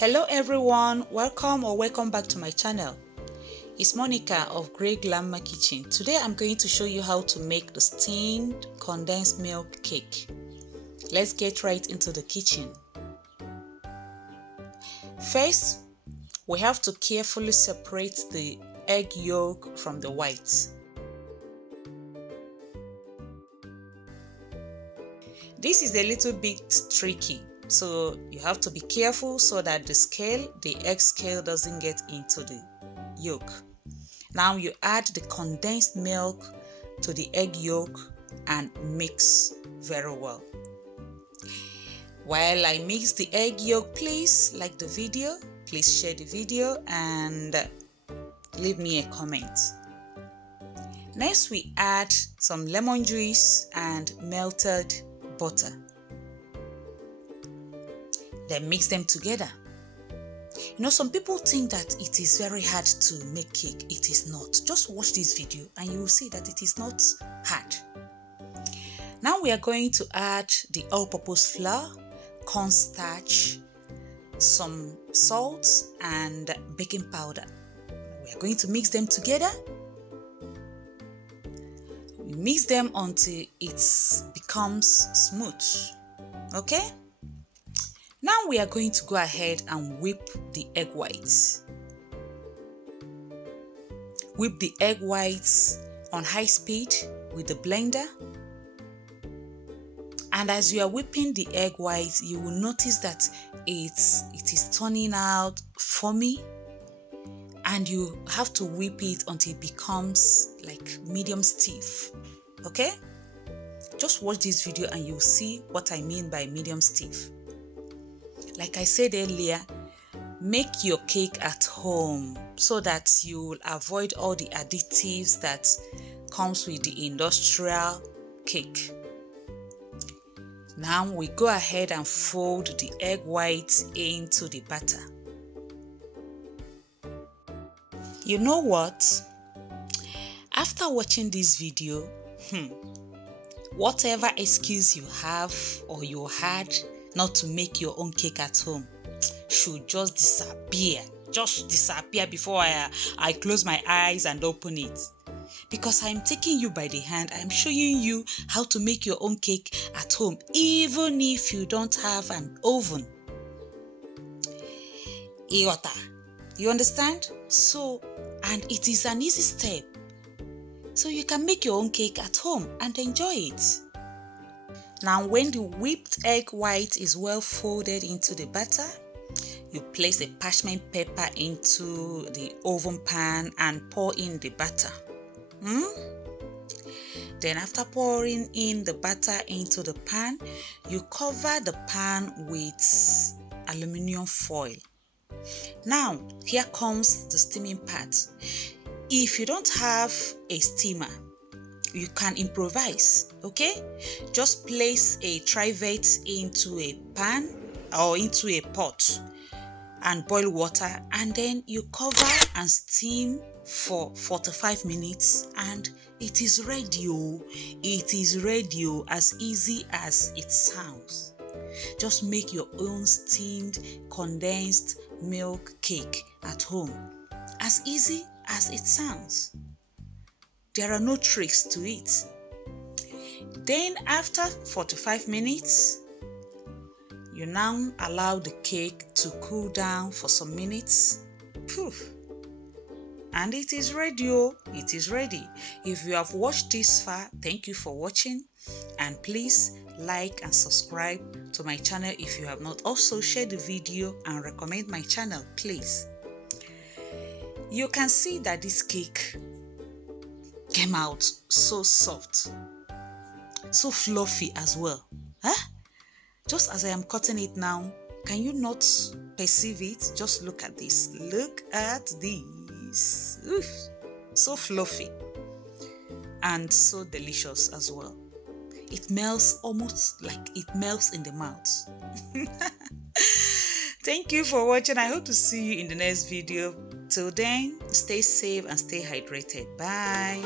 Hello everyone, welcome back to my channel. It's Monica of Greyglamma Kitchen. Today I'm going to show you how to make the steamed condensed milk cake. Let's get right into the kitchen. First, we have to carefully separate the egg yolk from the whites. This is a little bit tricky, so you have to be careful so that the egg scale doesn't get into the yolk. Now you add the condensed milk to the egg yolk and mix very well. While I mix the egg yolk, please like the video, please share the video and leave me a comment. Next we add some lemon juice and melted butter. Then mix them together. You know, some people think that it is very hard to make cake. It is not. Just watch this video and you will see that it is not hard. Now we are going to add the all-purpose flour, cornstarch, some salt and baking powder. We are going to mix them together. We mix them until it becomes smooth. Okay? Now we are going to go ahead and whip the egg whites. Whip the egg whites on high speed with the blender. And as you are whipping the egg whites, you will notice that it is turning out foamy, and you have to whip it until it becomes like medium stiff. Okay? Just watch this video and you'll see what I mean by medium stiff. Like I said earlier, make your cake at home so that you will avoid all the additives that comes with the industrial cake. Now we go ahead and fold the egg whites into the batter. You know what? After watching this video, whatever excuse you have or you had not to make your own cake at home should just disappear. Just disappear before I close my eyes and open it. Because I'm taking you by the hand, I'm showing you how to make your own cake at home, even if you don't have an oven. You understand? So, and it is an easy step. So you can make your own cake at home and enjoy it. Now when the whipped egg white is well folded into the batter, you place a parchment paper into the oven pan and pour in the batter. Then after pouring in the butter into the pan, you cover the pan with aluminum foil. Now here comes the steaming part. If you don't have a steamer, you can improvise, okay? Just place a trivet into a pan or into a pot and boil water, and then you cover and steam for 45 minutes and it is ready. It is ready, as easy as it sounds. Just make your own steamed condensed milk cake at home, as easy as it sounds. There are no tricks to it. Then after 45 minutes, you now allow the cake to cool down for some minutes. And it is ready. It is ready. If you have watched this far, thank you for watching. And please like and subscribe to my channel if you have not. Also share the video and recommend my channel, please. You can see that this cake came out so soft, so fluffy as well. Just as I am cutting it now, can you not perceive it? Just look at this. Look at this. Oof, so fluffy and so delicious as well. It melts almost like it melts in the mouth. Thank you for watching. I hope to see you in the next video. Till then, stay safe and stay hydrated. Bye.